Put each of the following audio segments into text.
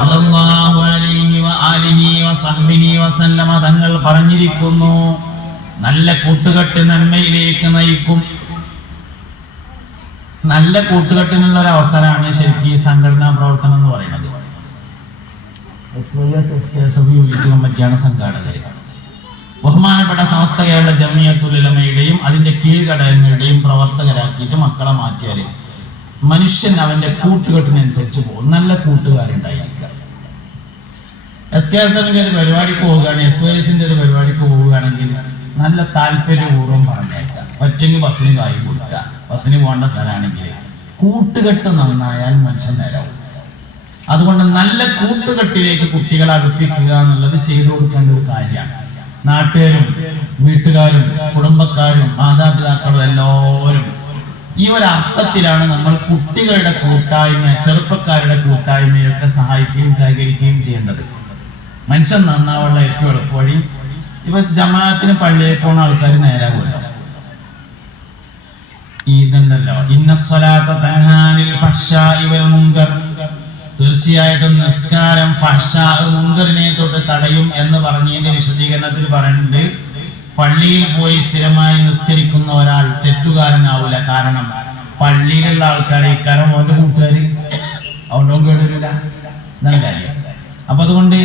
സല്ലല്ലാഹു അലൈഹി വആലിഹി വസഹ്ബിഹി വസല്ലമ തങ്ങൾ പറഞ്ഞിരിക്കുന്നു, നല്ല കൂട്ടുകെട്ട് നന്മയിലേക്ക് നയിക്കും. നല്ല കൂട്ടുകെട്ടിനുള്ള ഒരു അവസരമാണ് ശരിക്കും ഈ സംഘടനാ പ്രവർത്തനം എന്ന് പറയുന്നത്. പറ്റിയാണ് സംഘാടകർ. ബഹുമാനപ്പെട്ട സമസ്ത കേരള ജമിയത്തുൽ ഉലമയുടെയും അതിന്റെ കീഴ്ഘടകങ്ങളുടെയും പ്രവർത്തകരാക്കിയിട്ട് മക്കളെ മാറ്റിയാൽ മനുഷ്യൻ അവന്റെ കൂട്ടുകെട്ടിനനുസരിച്ച് പോകും. നല്ല കൂട്ടുകാരുണ്ടായിരിക്കുക. SKSFന്റെ ഒരു പരിപാടിക്ക് പോവുകയാണ്, SYSന്റെ ഒരു പരിപാടിക്ക് പോവുകയാണെങ്കിൽ നല്ല താല്പര്യപൂർവ്വം പറഞ്ഞേക്കാം. ഒറ്റയ്ക്ക് ബസ്സിന് കായ് കൊടുക്കുക. ബസ്സിന് പോകേണ്ട സ്ഥലമാണെങ്കിൽ കൂട്ടുകെട്ട് നന്നായാൽ മനുഷ്യൻ നേരാവും. അതുകൊണ്ട് നല്ല കൂട്ടുകെട്ടിലേക്ക് കുട്ടികളെ അടുപ്പിക്കുക എന്നുള്ളത് ചെയ്തു കൊടുക്കേണ്ട ഒരു കാര്യമാണ്. നാട്ടുകാരും വീട്ടുകാരും കുടുംബക്കാരും മാതാപിതാക്കളും എല്ലാവരും ഈ ഒരു അർത്ഥത്തിലാണ് നമ്മൾ കുട്ടികളുടെ കൂട്ടായ്മ, ചെറുപ്പക്കാരുടെ കൂട്ടായ്മയൊക്കെ സഹായിക്കുകയും സഹകരിക്കുകയും ചെയ്യേണ്ടത്. മനുഷ്യൻ നന്നാവാനുള്ള ഏറ്റവും എളുപ്പവഴി, ഇപ്പൊ ജമാഅത്തിന് പള്ളിയിൽ പോകുന്ന ആൾക്കാർ നേരാകുമല്ലോ. ഇതുണ്ടല്ലോ, ഇന്നസ്സലാത്ത തൻഹാനിൽ ഫഹ്ശാഇ വൽ മുൻകർ, തീർച്ചയായിട്ടും നിസ്കാരം ഫഹ്ശാഇ മുൻകറിനെ തൊട്ട് തടയും എന്ന് പറഞ്ഞതിന്റെ വിശദീകരണത്തിൽ പറയുന്നുണ്ട്, പള്ളിയിൽ പോയി സ്ഥിരമായി നിസ്കരിക്കുന്ന ഒരാൾ തെറ്റുകാരനാവൂല. കാരണം പള്ളിയിലുള്ള ആൾക്കാരെ കാരണം അവന്റെ കൂട്ടുകാര് അവനോട് കേടില്ല എന്നാണ് കാര്യം. അപ്പൊ അതുകൊണ്ട്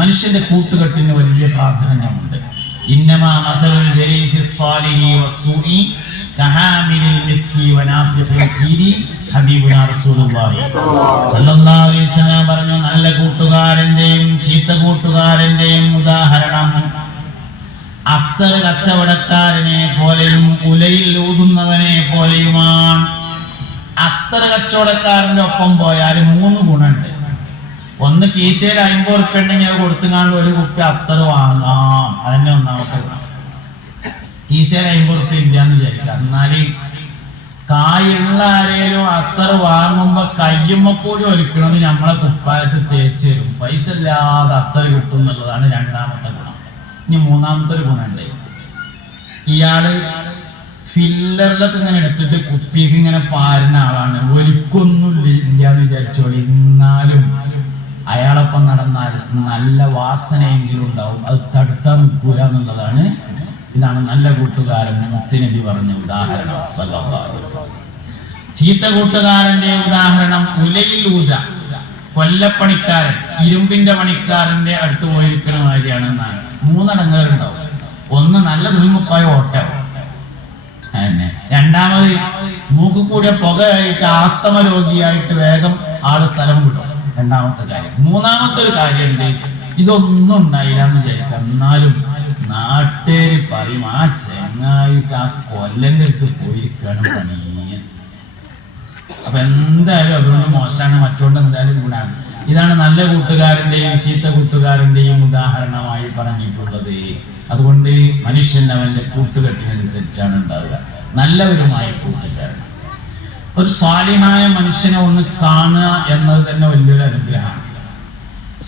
മനുഷ്യന്റെ കൂട്ടുകെട്ടിന് വലിയ പ്രാധാന്യമുണ്ട്. ഇന്നമാ മസലുൽ ജലീസി സ്വാലിഹി വസ്സൂഇ കഹാമിലിൽ മിസ്കി വനാഫിഖിൽ കീരി ഹബീബുനാ റസൂലുള്ളാഹി സ്വല്ലല്ലാഹു അലൈഹി വസല്ലം പറഞ്ഞു, നല്ല കൂട്ടുകാരന്റെയും ചീത്ത കൂട്ടുകാരന്റെയും ഉദാഹരണം അത്തർ കച്ചവടക്കാരനെ പോലെയും ഉലയിൽ ഊതുന്നവനെ പോലെയുമാണ്. അത്തർ കച്ചവടക്കാരന്റെ ഒപ്പം പോയാൽ 3 ഗുണമുണ്ട്. ഒന്ന്, കീശയിൽ 50 ഉറുപ്പ്യ ഉണ്ടെങ്കിൽ അത് കൊടുത്തുകാണ്ട് ഒരു കുപ്പി അത്തർ വാങ്ങാം. അതന്നെ ഒന്നാമത്തെ ഗുണം. കീശയിൽ 50 ഉറുപ്പ്യ ഇല്ലാന്ന് വിചാരിക്കുക, എന്നാല് കായുള്ള ആരേലും അത്തർ വാങ്ങുമ്പോ കയ്യുമ്മ കൂടി ഒലിക്കണമെന്ന് നമ്മളെ കുപ്പായത്ത് തേച്ച് തരും. പൈസ ഇല്ലാതെ അത്തർ കിട്ടും എന്നുള്ളതാണ് രണ്ടാമത്തെ ഗുണം. ഇനി മൂന്നാമത്തെ ഒരു ഗുണമുണ്ട്, ഇയാള് ഫില്ലറിലൊക്കെ ഇങ്ങനെ എടുത്തിട്ട് കുപ്പിക്ക് ഇങ്ങനെ പാരുന്ന ആളാണ്. ഒരിക്കൊന്നും ഇല്ലാന്ന് വിചാരിച്ചോളി, എന്നാലും അയാളൊപ്പം നടന്നാൽ നല്ല വാസനയെങ്കിലും ഉണ്ടാവും. അത് തടുത്താൻ നിൽക്കൂല എന്നുള്ളതാണ്. ഇതാണ് നല്ല കൂട്ടുകാരൻ മുത്തുനബി പറഞ്ഞ ഉദാഹരണം. ചീത്ത കൂട്ടുകാരന്റെ ഉദാഹരണം ഉലയിൽ ഊത, കൊല്ലപ്പണിക്കാരൻ, ഇരുമ്പിന്റെ പണിക്കാരന്റെ അടുത്ത് പോയിരിക്കുന്ന കാര്യമാണ് എന്നാണ്. 3 അടങ്ങലുണ്ടാവും. ഒന്ന്, നല്ല തുണിമുപ്പായ ഓട്ടം. തന്നെ രണ്ടാമത്, മൂക്ക് കൂടിയ പുകയായിട്ട് ആസ്തമ രോഗിയായിട്ട് വേഗം ആള് സ്ഥലം വിടും. രണ്ടാമത്തെ കാര്യം. മൂന്നാമത്തെ ഒരു കാര്യം ഉണ്ട്, ഇതൊന്നും ഉണ്ടായില്ല എന്ന് വിചാരിക്കാം, എന്നാലും നാട്ടുകാര് പറയും ആ ചെങ്ങായിട്ട് ആ കൊല്ലന്റെ അടുത്ത് പോയിരിക്കാണ് പണിയെ. അപ്പൊ എന്തായാലും അതുകൊണ്ട് മോശമാണ്, മറ്റോണ്ട് എന്തായാലും ഗുണമാണ്. ഇതാണ് നല്ല കൂട്ടുകാരന്റെയും ചീത്ത കൂട്ടുകാരന്റെയും ഉദാഹരണമായി പറഞ്ഞിട്ടുള്ളത്. അതുകൊണ്ട് മനുഷ്യൻ അവന്റെ കൂട്ടുകെട്ടിനനുസരിച്ചാണ് ഉണ്ടാവുക. നല്ലവരുമായി കൂട്ടുചേരണം. ഒരു സ്വാലിഹായ മനുഷ്യനെ ഒന്ന് കാണുക എന്നത് തന്നെ വലിയൊരു അനുഗ്രഹമാണ്.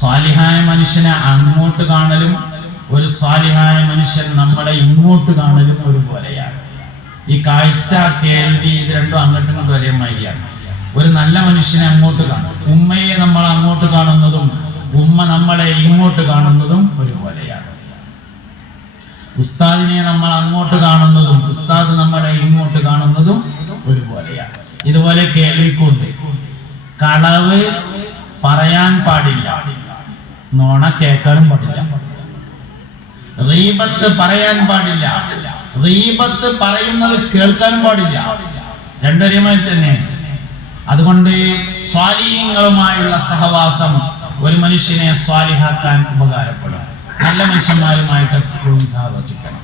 സ്വാലിഹായ മനുഷ്യനെ അങ്ങോട്ട് കാണലും ഒരു സ്വാലിഹായ മനുഷ്യൻ നമ്മളെ ഇങ്ങോട്ട് കാണലും ഒരുപോലെയാണ്. ഈ കാഴ്ച, കേൾവി ഇത് രണ്ടും അങ്ങോട്ടും ഇങ്ങോട്ടും ഒരേ മാതിരിയാണ്. ഒരു നല്ല മനുഷ്യനെ അങ്ങോട്ട് കാണും, ഉമ്മയെ നമ്മൾ അങ്ങോട്ട് കാണുന്നതും ഉമ്മ നമ്മളെ ഇങ്ങോട്ട് കാണുന്നതും ഒരുപോലെയാണ്. ഉസ്താദിനെ നമ്മൾ അങ്ങോട്ട് കാണുന്നതും ഉസ്താദ് നമ്മളെ ഇങ്ങോട്ട് കാണുന്നതും ഒരുപോലെയാണ്. ഇതുപോലെ കേൾവിക്കുണ്ട്. കളവ് പറയാൻ പാടില്ല, നോണ കേൾക്കാനും പാടില്ല. ഗീബത്ത് പറയാൻ പാടില്ല, ഗീബത്ത് പറയുന്നത് കേൾക്കാനും പാടില്ല. രണ്ടൊരുമായി തന്നെയാണ്. അതുകൊണ്ട് സ്വാലിഹീങ്ങളുമായുള്ള സഹവാസം ഒരു മനുഷ്യനെ സ്വാലിഹാക്കാൻ ഉപകാരപ്പെടും. നല്ല മനുഷ്യന്മാരുമായിട്ട് എപ്പോഴും സഹവസിക്കണം,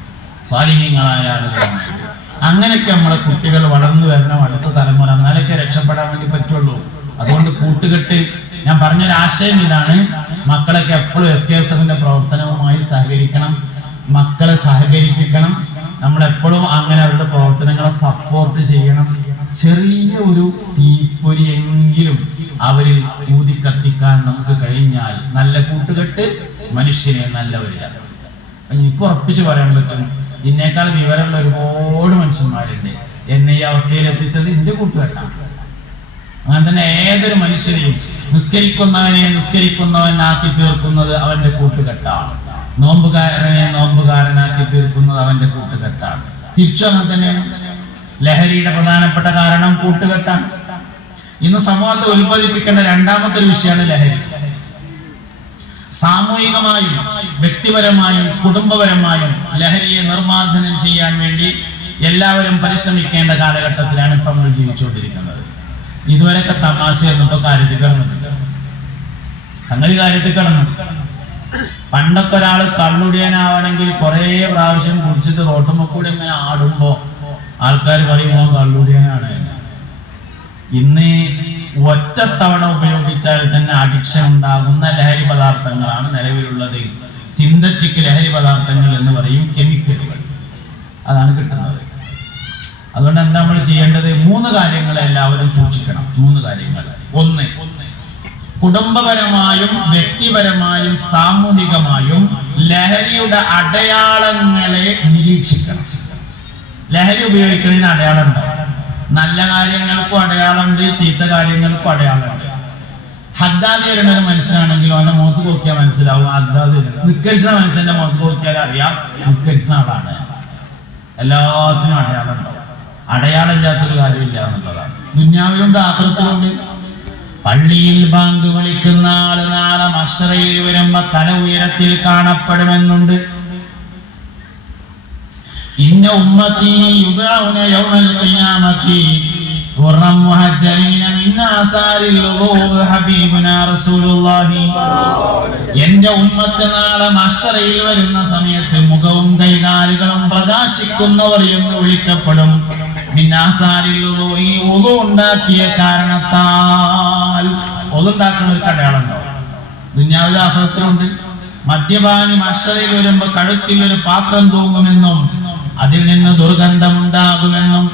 സ്വാലിഹീങ്ങളായ ആളുകളുമായിട്ട്. അങ്ങനെയൊക്കെ നമ്മളെ കുട്ടികൾ വളർന്നു വരണം, അടുത്ത തലമുറ. എന്നാലൊക്കെ രക്ഷപ്പെടാൻ വേണ്ടി പറ്റുള്ളൂ. അതുകൊണ്ട് കൂട്ടുകെട്ട്, ഞാൻ പറഞ്ഞൊരാശയം ഇതാണ്, മക്കളൊക്കെ എപ്പോഴും SKSFന്റെ പ്രവർത്തനവുമായി സഹകരിക്കണം, മക്കളെ സഹകരിപ്പിക്കണം. നമ്മളെപ്പോഴും അങ്ങനെ അവരുടെ പ്രവർത്തനങ്ങളെ സപ്പോർട്ട് ചെയ്യണം. ചെറിയ ഒരു തീപ്പൊരിയെങ്കിലും അവരിൽ ഊതി കത്തിക്കാൻ നമുക്ക് കഴിഞ്ഞാൽ നല്ല കൂട്ടുകെട്ട് മനുഷ്യനെ നല്ലവരിലാണ്. എനിക്ക് ഉറപ്പിച്ച് പറയാൻ പറ്റും, ഇന്നേക്കാൾ വിവരമുള്ള ഒരുപാട് മനുഷ്യന്മാരുണ്ട്. എന്നെ ഈ അവസ്ഥയിൽ എത്തിച്ചത് എന്റെ കൂട്ടുകെട്ടാണ്. അങ്ങനെ തന്നെ ഏതൊരു മനുഷ്യനെയും നിസ്കരിക്കുന്നവനെ നിസ്കരിക്കുന്നവനാക്കി തീർക്കുന്നത് അവന്റെ കൂട്ടുകെട്ടാണ്. നോമ്പുകാരനെ നോമ്പുകാരനാക്കി തീർക്കുന്നത് അവന്റെ കൂട്ടുകെട്ടാണ്. തിരിച്ചു അങ്ങനെ തന്നെയാണ്. ലഹരിയുടെ പ്രധാനപ്പെട്ട കാരണം കൂട്ടുകെട്ടാണ്. ഇന്ന് സമൂഹത്തെ ഉത്ബോധിപ്പിക്കേണ്ട രണ്ടാമത്തെ ഒരു വിഷയമാണ് ലഹരി. സാമൂഹികമായും വ്യക്തിപരമായും കുടുംബപരമായും ലഹരിയെ നിർമ്മാർജ്ജനം ചെയ്യാൻ വേണ്ടി എല്ലാവരും പരിശ്രമിക്കേണ്ട കാലഘട്ടത്തിലാണ് ഇപ്പൊ നമ്മൾ ജീവിച്ചുകൊണ്ടിരിക്കുന്നത്. ഇതുവരെയൊക്കെ തമാശയായിരുന്നു, ഇപ്പൊ കാര്യത്തിൽ കിടന്നിട്ടില്ല. സംഗതി കാര്യത്തിൽ കിടന്നു. പണ്ടൊക്കെ ഒരാള് കള്ളുടിയനാവണമെങ്കിൽ കുറെ പ്രാവശ്യം കുടിച്ചിട്ട് റോട്ടുമ്മക്കൂടെ ഇങ്ങനെ ആടുമ്പോ ആൾക്കാർ പറയുമ്പോൾ കള്ളുടിയനാണ്. ഇന്ന് ഒറ്റത്തവണ ഉപയോഗിച്ചാൽ തന്നെ അഡിക്ഷൻ ഉണ്ടാകുന്ന ലഹരി പദാർത്ഥങ്ങളാണ് നിലവിലുള്ളത്. സിന്തറ്റിക് ലഹരി പദാർത്ഥങ്ങൾ എന്ന് പറയും, കെമിക്കലുകൾ. അതാണ് കിട്ടുന്നത്. അതുകൊണ്ട് എന്താ നമ്മൾ ചെയ്യേണ്ടത്? 3 കാര്യങ്ങൾ എല്ലാവരും സൂക്ഷിക്കണം. 3 കാര്യങ്ങൾ. 1, കുടുംബപരമായും വ്യക്തിപരമായും സാമൂഹികമായും ലഹരിയുടെ അടയാളങ്ങളെ നിരീക്ഷിക്കണം. ലഹരി ഉപയോഗിക്കുന്നതിന് അടയാളം ഉണ്ടാവും. നല്ല കാര്യങ്ങൾക്കും അടയാളമുണ്ട്, ചീത്ത കാര്യങ്ങൾക്കും അടയാളമുണ്ട്. ഹദ്ദാദി വരുന്ന ഒരു മനുഷ്യനാണെങ്കിലും അവന്റെ മുഖത്ത് നോക്കിയാൽ മനസ്സിലാവും ഹദ്ദാദി. നിക്കരിച്ച മനുഷ്യന്റെ മുഖത്ത് നോക്കിയാൽ അറിയാം നിക്കരിച്ച ആളാണ്. എല്ലാത്തിനും അടയാളം ഉണ്ടാവും. അടയാളം ഇല്ലാത്തൊരു കാര്യമില്ല എന്നുള്ളതാണ്. ദുന്യാവിലുണ്ട്, ആഖിറത്തിലുണ്ട്. പള്ളിയിൽ ബാങ്ക് വിളിക്കുന്ന ആള് നാളെ മശ്റയിൽ വരുമ്പോ തല ഉയരത്തിൽ കാണപ്പെടുമെന്നുണ്ട്. ഇന്ന ഉമ്മത്തി യുദഊന യൗമൽ ഖിയാമത്തി ഖുർറൻ മുഹജ്ജലീന മിൻ ആസാരിൽ വുദൂ ഹബീബുനാ റസൂലുള്ളാഹി. എന്റെ ഉമ്മത്ത് നാളെ മശ്റയിൽ വരുന്ന സമയത്ത് മുഖവും കൈകാലുകളും പ്രകാശിക്കുന്നവർ എന്ന് വിളിക്കപ്പെടും. മിൻ ആസാരിൽ വുദൂ, ഈ വുദൂ ഉണ്ടാക്കിയ കാരണത്താൽ. വുദൂ ഉണ്ടാക്കുന്ന ഒരു അടയാളം ഉണ്ടാവും. ദുനിയാവിലെ ആഖിറത്തിലുണ്ട്. മദ്യപാനി മശ്റയിൽ വരുമ്പോ കഴുത്തിൽ ഒരു പാത്രം തൂങ്ങുമെന്നും അതിൽ നിന്ന് ദുർഗന്ധമുണ്ടാകുമെന്നും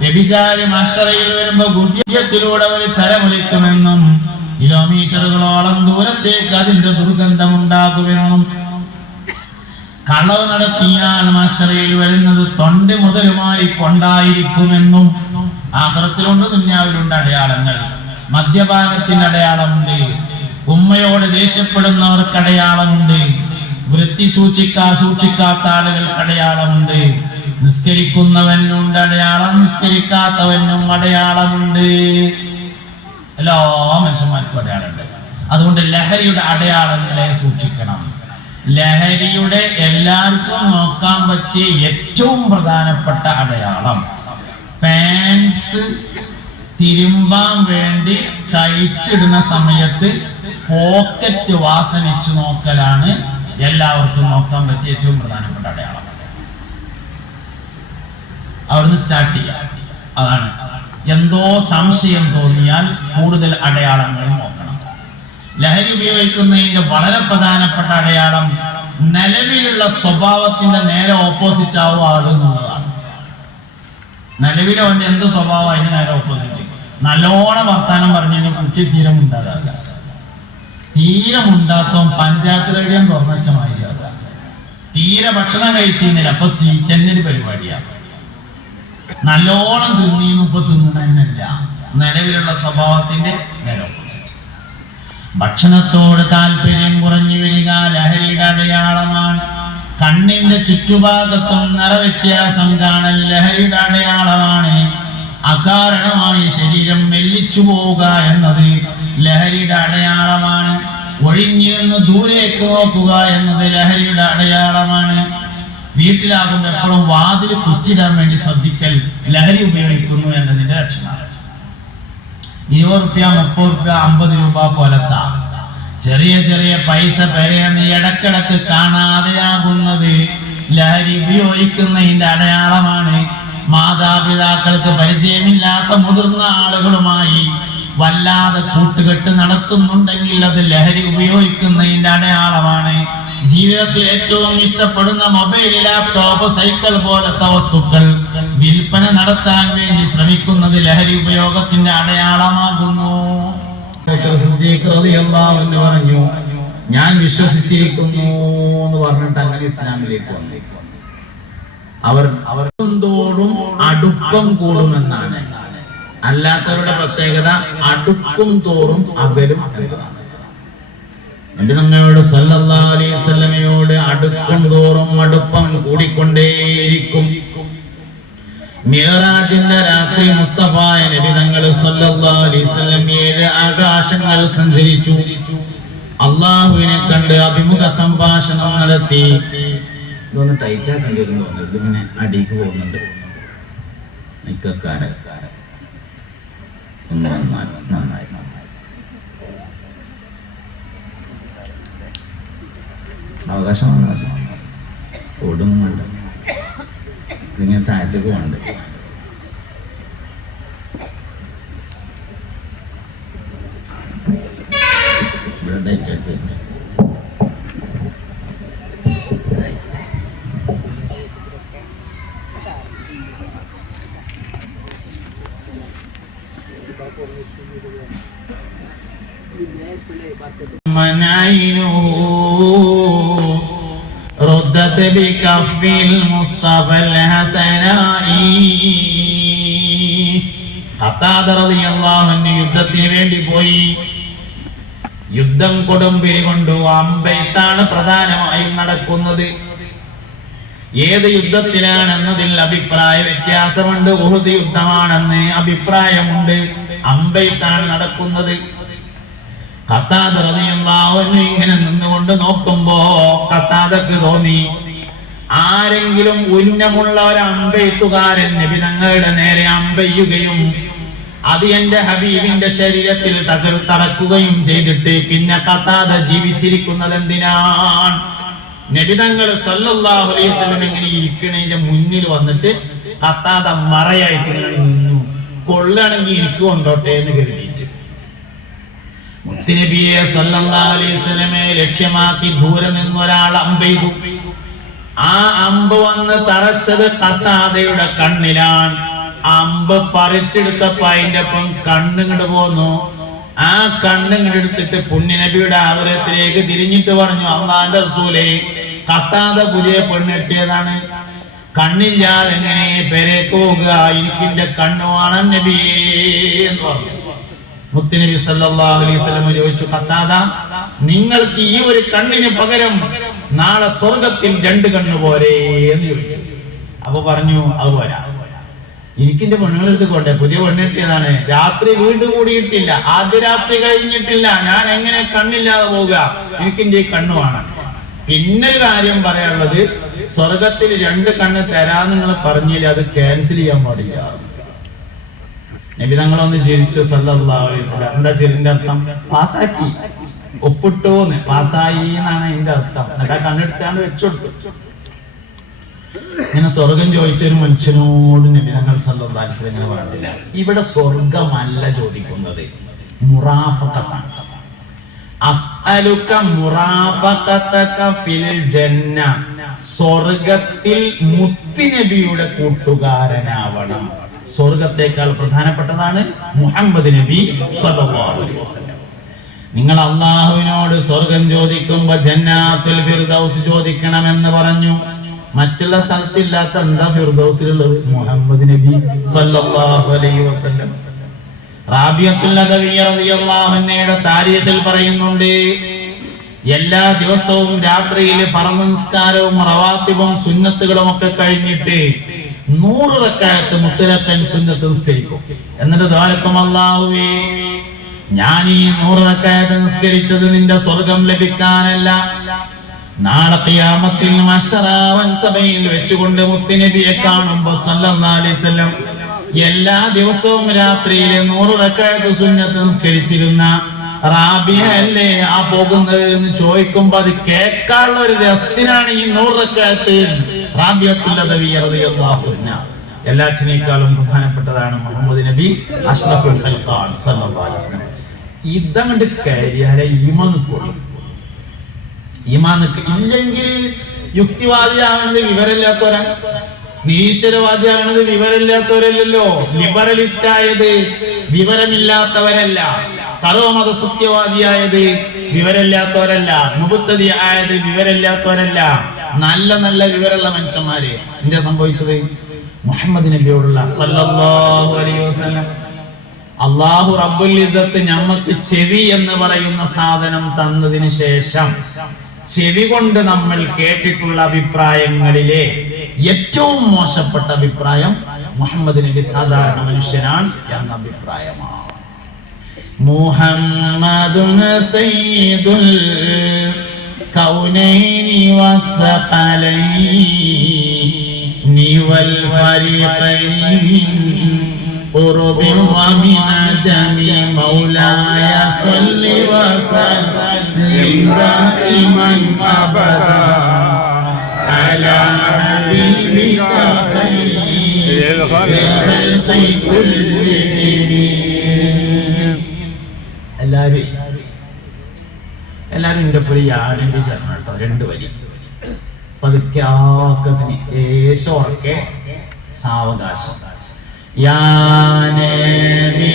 വ്യഭിചാരി മശ്റയിൽ വരുമ്പോ ഗുഹ്യത്തിലൂടെ ഒരു ചരമൊലിക്കുമെന്നും കിലോമീറ്ററുകളോളം ദൂരത്തേക്ക് അതിന്റെ ദുർഗന്ധമുണ്ടാകുമെന്നും കളവ് നടത്തിയാൽ മശ്റയിൽ വരുന്നത് തൊണ്ട മുതലുമായി കൊണ്ടായിരിക്കുമെന്നും ആഖിറത്തിലുണ്ട്. ദുനിയാവിലുണ്ട് അടയാളങ്ങൾ. മദ്യപാനത്തിന് അടയാളമുണ്ട്. ഉമ്മയോട് ദേഷ്യപ്പെടുന്നവർക്ക് അടയാളമുണ്ട്. വൃത്തി സൂക്ഷിക്കാത്ത ആളുകൾക്ക് അടയാളമുണ്ട്. നിസ്കരിക്കുന്നവനുണ്ട് അടയാളം, നിസ്കരിക്കാത്തവനും അടയാളമുണ്ട്. എല്ലാ മനുഷ്യന്മാർക്കും അടയാളമുണ്ട്. അതുകൊണ്ട് ലഹരിയുടെ അടയാളങ്ങളെ സൂക്ഷിക്കണം. ലഹരിയുടെ എല്ലാവർക്കും നോക്കാൻ പറ്റിയ ഏറ്റവും പ്രധാനപ്പെട്ട അടയാളം പാൻസ് തിരുമ്പാൻ വേണ്ടി കഴിച്ചിടുന്ന സമയത്ത് പോക്കറ്റ് വാസനിച്ചു നോക്കലാണ് എല്ലാവർക്കും നോക്കാൻ പറ്റിയ ഏറ്റവും പ്രധാനപ്പെട്ട അടയാളം. അവിടുന്ന് സ്റ്റാർട്ട് ചെയ്യാം. അതാണ്. എന്തോ സംശയം തോന്നിയാൽ കൂടുതൽ അടയാളങ്ങൾ നോക്കണം. ലഹരി ഉപയോഗിക്കുന്നതിന്റെ വളരെ പ്രധാനപ്പെട്ട അടയാളം നിലവിലുള്ള സ്വഭാവത്തിന്റെ നേരെ ഓപ്പോസിറ്റ് ആവും ആള് എന്നുള്ളതാണ്. നിലവിലെ അവന്റെ എന്ത് സ്വഭാവം അതിന് നേരെ ഓപ്പോസിറ്റ്. നല്ലോണം വർത്താനം പറഞ്ഞു കഴിഞ്ഞാൽ കുട്ടി തീരമുണ്ടാകാതെ, തീരമുണ്ടാത്തവൻ പഞ്ചായത്ത് റേഡിയോ തുറന്നച്ച മാതിരിയാകുക. തീരെ ഭക്ഷണം കഴിച്ചിരുന്നില്ല, അപ്പൊ തീറ്റന്നൊരു പരിപാടിയാണ്. നല്ലോണം തിന്നീന്ന് ഇപ്പൊ തിന്നണല്ല. നിലവിലുള്ള സ്വഭാവത്തിന്റെ നേരെ ഓപ്പോസിറ്റ്. ഭക്ഷണത്തോട് താല്പര്യം കുറഞ്ഞു വരിക ലഹരിയുടെ അടയാളമാണ്. കണ്ണിന്റെ ചുറ്റുഭാഗത്തും നിറവ്യത്യാസം കാണൽ ലഹരിയുടെ അടയാളമാണ്. അകാരണമായി ശരീരം മെല്ലിച്ചു പോവുക എന്നത് ലഹരിയുടെ അടയാളമാണ്. ഒഴിഞ്ഞിരുന്ന് ദൂരേക്ക് നോക്കുക എന്നത് ലഹരിയുടെ അടയാളമാണ്. വീട്ടിലാകുമ്പോൾ എപ്പോഴും വാതിൽ കുറ്റിടാൻ വേണ്ടി ശ്രദ്ധിക്കൽ ലഹരി ഉപയോഗിക്കുന്നു എന്നതിന്റെ ലക്ഷണമാണ്. 20 റുപ്യ 30 റുപ്യ 50 രൂപ പോലത്തെ ചെറിയ ചെറിയ പൈസ പെരയെന്ന് ഇടക്കിടക്ക് കാണാതെയാകുന്നത് ലഹരി ഉപയോഗിക്കുന്നതിന്റെ അടയാളമാണ്. മാതാപിതാക്കൾക്ക് പരിചയമില്ലാത്ത മുതിർന്ന ആളുകളുമായി വല്ലാതെ കൂട്ടുകെട്ട് നടത്തുന്നുണ്ടെങ്കിൽ അത് ലഹരി ഉപയോഗിക്കുന്നതിന്റെ അടയാളമാണ്. ജീവിതത്തിൽ ഏറ്റവും ഇഷ്ടപ്പെടുന്ന മൊബൈൽ, ലാപ്ടോപ്പ്, സൈക്കിൾ പോലത്തെ വസ്തുക്കൾ വിൽപ്പന നടത്താൻ വേണ്ടി ശ്രമിക്കുന്നത് ലഹരി ഉപയോഗത്തിന്റെ അടയാളമാകുന്നു. പറഞ്ഞു, ഞാൻ വിശ്വസിച്ചിരിക്കുന്നു എന്ന് പറഞ്ഞിട്ട് അങ്ങനെ ഇസ്ലാമിലേക്ക് വന്നു. അവരോടും അടുപ്പം കൂടുമെന്നാണ്. അല്ലാത്തവരുടെ പ്രത്യേകത അടുക്കും തോറും അകലും എന്നതാണ്. നബി തങ്ങളോട് സല്ലല്ലാഹു അലൈഹി വസല്ലമയോട് അടുക്കും തോറും അടുപ്പം കൂടിക്കൊണ്ടേയിരിക്കും. മിഅ്റാജിന്റെ രാത്രി മുസ്തഫായ നബി തങ്ങൾ സല്ലല്ലാഹു അലൈഹി വസല്ലം 7 ആകാശങ്ങൾ സഞ്ചരിച്ചു. അല്ലാഹുവിനെ കണ്ട് അഭിമുഖ സംഭാഷണം നടത്തി. ഇതൊന്ന് ടൈറ്റ് ആക്കേണ്ടി വരുന്നുണ്ട്, ഇതിങ്ങനെ അടിക്ക് പോകുന്നുണ്ട്. നിക്കക്കാരൻ നന്നായി അവകാശം ഓടുന്നുണ്ട്, ഇതിങ്ങനെ താഴത്തേക്ക് പോകണ്ട്. ഇവിടെ ടൈറ്റ് من عينه ردت بكف المصطفى الحسنائي. ഖത്താദ റളിയല്ലാഹു അൻഹു യുദ്ധത്തിന് വേണ്ടി പോയി. യുദ്ധം കൊടുമ്പിരി കൊണ്ടു. അമ്പെയ്ത്താണ് പ്രധാനമായും നടക്കുന്നത്. ഏത് യുദ്ധത്തിലാണെന്നതിൽ അഭിപ്രായ വ്യത്യാസമുണ്ട്. ഉഹുദ് യുദ്ധമാണെന്ന് അഭിപ്രായമുണ്ട്. അമ്പെയ്ത്താണ് നടക്കുന്നത്. ഖത്താദ റളിയല്ലാഹു അൻഹു ഇങ്ങനെ നിന്നുകൊണ്ട് നോക്കുമ്പോ ഖത്താദക്ക് തോന്നി, ആരെങ്കിലും ഉന്നമുള്ള ഒരു അമ്പെയ്ത്തുകാരൻ നബി തങ്ങളുടെ നേരെ അമ്പെയ്യുകയും അത് എന്റെ ഹബീബിന്റെ ശരീരത്തിൽ തകർത്തറക്കുകയും ചെയ്തിട്ട് പിന്നെ ഖത്താദ ജീവിച്ചിരിക്കുന്നത് എന്തിനാണ്? നബി തങ്ങൾ സല്ലല്ലാഹു അലൈഹി വസല്ലം ഇങ്ങനെ ഇരിക്കണതിന്റെ മുന്നിൽ വന്നിട്ട് ഖത്താദ മറയായിട്ട് ഇങ്ങനെ നിന്നു. കൊള്ളാണെങ്കിൽ എനിക്ക് കൊണ്ടോട്ടെ എന്ന് കരുതിയിട്ട് മുത്തുനബിയെ സല്ലല്ലാഹു അലൈഹി വസല്ലമയെ ലക്ഷ്യമാക്കി ദൂരെ നിന്നൊരാൾ അമ്പെയ്തു. ആ അമ്പ് വന്ന് തറച്ചത് ഖത്താദയുടെ കണ്ണിലാണ്. അമ്പ് പറിച്ചെടുത്തപ്പോ അതിന്റെ ഒപ്പം കണ്ണിങ്ങോട്ട് പോന്നു. ആ കണ്ണിങ്ങോട്ട് എടുത്തിട്ട് പുണ്യനബിയുടെ ആദരത്തിലേക്ക് തിരിഞ്ഞിട്ട് പറഞ്ഞു, അല്ലാഹുവിന്റെ റസൂലേ, ഖത്താദ പുതിയ പെണ്ണെട്ടിയതാണ്, കണ്ണില്ലാതെ എങ്ങനെ പെരേക്ക് പോകുക? എനിക്കിന്റെ കണ്ണ് വേണം നബിയേ എന്ന് പറഞ്ഞു. മുത്തുനബി സല്ലല്ലാഹു അലൈഹി വസല്ലം ചോദിച്ചു, ഖത്താദ, നിങ്ങൾക്ക് ഈ ഒരു കണ്ണിന് പകരം നാളെ സ്വർഗത്തിൽ 2 കണ്ണ് പോരെ എന്ന് ചോദിച്ചു. അപ്പൊ പറഞ്ഞു, അത് പോരാ, എനിക്കിന്റെ പെണ്ണുങ്ങളെടുത്ത് കൊണ്ടേ, പുതിയ പെണ്ണെട്ടിയതാണ്, രാത്രി വീട് കൂടിയിട്ടില്ല, ആദ്യ രാത്രി കഴിഞ്ഞിട്ടില്ല, ഞാൻ എങ്ങനെ കണ്ണില്ലാതെ പോവുക? എനിക്കിന്റെ ഈ കണ്ണ് വേണം. പിന്നൊരു കാര്യം പറയാനുള്ളത്, സ്വർഗത്തിൽ 2 കണ്ണ് തരാന്ന് നിങ്ങൾ പറഞ്ഞില്ല, അത് ക്യാൻസൽ ചെയ്യാൻ പാടില്ല. നബി തങ്ങളൊന്ന് ചിരിച്ചു സല്ലല്ലാഹു അലൈഹി വസല്ലം. എന്താ ചിരിന്റെ അർത്ഥം? പാസാക്കി, ഒപ്പിട്ടോന്ന്, പാസായി എന്നാണ് അതിന്റെ അർത്ഥം. എന്നിട്ട് കണ്ണെടുത്താണ്ട് വെച്ചുകൊടുത്തു. ഇങ്ങനെ സ്വർഗം ചോദിച്ചൊരു മനുഷ്യനോട് നബി തങ്ങൾ സല്ലല്ലാഹു അലൈഹി വസല്ലം ഇങ്ങനെ പറഞ്ഞില്ല. ഇവിടെ സ്വർഗമല്ല ചോദിക്കുന്നത്, മുറാഫഖത്താണ്. അസ്അലുക മുറാഫഖതക ഫിൽ ജന്ന, സ്വർഗത്തിൽ മുത്തുനബിയുടെ കൂട്ടുകാരനാവണം. സ്വർഗത്തേക്കാൾ പ്രധാനപ്പെട്ടതാണ് മുഹമ്മദ് നബി സല്ലല്ലാഹു അലൈഹി വസല്ലം. നിങ്ങൾ അല്ലാഹുവിനോട് സ്വർഗം ചോദിക്കുമ്പോൾ ജന്നാത്തുൽ ഫിർദൗസ് ചോദിക്കണമെന്ന് പറഞ്ഞു. മറ്റുള്ള സ്ഥലത്തില്ലാത്ത എന്താ ഫിർദൗസിലുള്ളത്? മുഹമ്മദ് നബി സല്ലല്ലാഹു അലൈഹി വസല്ലം. റാബിയത്തുൽ അദവിയ്യ റളിയല്ലാഹു അൻഹയുടെ താരീഖിൽ പറയുന്നുണ്ട്, എല്ലാ ദിവസവും രാത്രിയിൽ ഫർദ് നിസ്കാരവും റവാത്തിബും സുന്നത്തുകളും ഒക്കെ കഴിഞ്ഞിട്ട് 100 റക്അത്ത് മുത്തലത്തൻ സുന്നത്ത് നിസ്കരിക്കും. എന്നിട്ട് ദ്വാരക്കും, അല്ലാഹുവേ, ഞാൻ ഈ 100 റക്അത്ത് നിസ്കരിച്ചത് നിന്റെ സ്വർഗം ലഭിക്കാനല്ല, നാളെ ഖിയാമത്തിൽ മഹ്ശറവൻ സഭയിൽ വെച്ചുകൊണ്ട് മുത്തുനബിയെ കാണുമ്പോൾ സല്ലല്ലാഹു അലൈഹി വസല്ലം എല്ലാ ദിവസവും രാത്രിയിൽ 100 റക്അത്ത് സുന്നത്ത് നിസ്കരിച്ചിരുന്ന റാബിയ അല്ലേ ആ പോകുന്നത് എന്ന് ചോദിക്കുമ്പോ അത് കേൾക്കാനുള്ള ഒരു രസത്തിനാണ് ഈ 100 റക്അത്ത്. റാബിയത്തുൽ അദവിയ്യ റളിയല്ലാഹു അൻഹ. എല്ലാറ്റിനേക്കാളും പ്രധാനപ്പെട്ടതാണ് മുഹമ്മദ് നബി അഷ്റഫുൽ ഖൽഖാൻ സല്ലല്ലാഹു അലൈഹി വസല്ലം. ഇതങ്ങോട്ട് കയറിയാലേ ഈമാൻ നിൽക്കുള്ളൂ. ഈമാൻ ഇല്ലെങ്കിൽ യുക്തിവാദിയാവുന്നത് വിവരമില്ലാത്തവരാ, നിരീശ്വരവാദിയാവുന്നത് വിവരമില്ലാത്തവരല്ലോ. ലിബറലിസ്റ്റ് ആയത് വിവരമില്ലാത്തവരല്ല, സർവമത സത്യവാദിയായത് വിവരമില്ലാത്തവരല്ല, മുബത്തദി ആയത് വിവരമില്ലാത്തവരല്ല, നല്ല നല്ല വിവരമുള്ള മനുഷ്യന്മാര്. എന്താ സംഭവിച്ചത്? മുഹമ്മദ് നബിയോടുള്ള സല്ലല്ലാഹു അലൈഹി വസല്ലം അല്ലാഹു റബ്ബുൽ ഇസ്സത്ത് നമുക്ക് ചെവി എന്ന് പറയുന്ന സാധനം തന്നതിന് ശേഷം ചെവി കൊണ്ട് നമ്മൾ കേട്ടിട്ടുള്ള അഭിപ്രായങ്ങളിലെ ഏറ്റവും മോശപ്പെട്ട അഭിപ്രായം മുഹമ്മദ് നബി സാധാരണ മനുഷ്യനാണ് എന്ന അഭിപ്രായമാണ്. മുഹമ്മദുൻ സയ്യിദുൽ കൗനൈനി വസ്സഖലൈനി വൽ ഫരീഖൈനി قرب ومن جميع مولاي صل وسلم دائما ابدا على حبيبك خير الخلق كلهم. എല്ലാരും എന്റെ ഒരു യാനബി ചേർന്ന് കേട്ടോ. 2 വരി പതുക്കെ ആക്കത്തിന് ദേശമൊക്കെ സാവകാശം. യാ നബി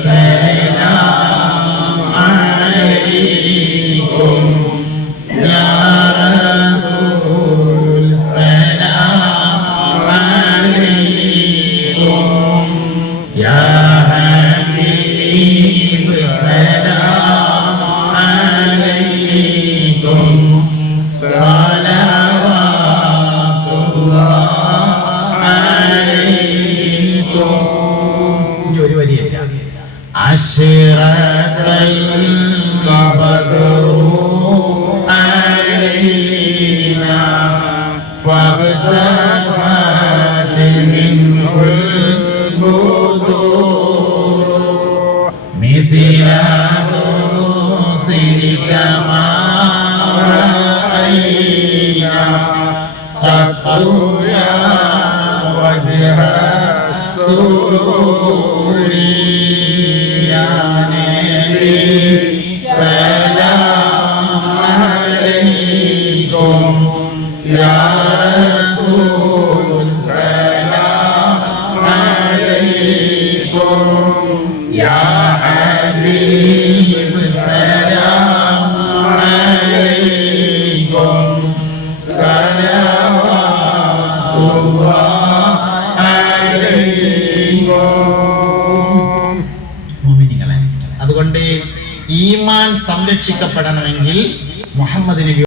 സലാം അലൈക്കും യാ റസൂൽ സലാം അലൈക്കും യാ ഹബീബ് സലാം അലൈക്കും അശ്റഖൽ ബദറു അലൈനാ ഫബ്തഗത് മിൻഹുൽ ബുദൂർ മിസ്ലഹു സിലികമാ റഅയ്നാ ഖത്തു യാ വജ്ഹ സുറൂരി. Ya Rasul salam alaikum ya Habib salam alaikum salawatullah alaikum. മുഅ്മിനീങ്ങളെ, അതുകൊണ്ട് ഈമാൻ സംരക്ഷിക്കപ്പെടണമെങ്കിൽ മുഹമ്മദ് നബി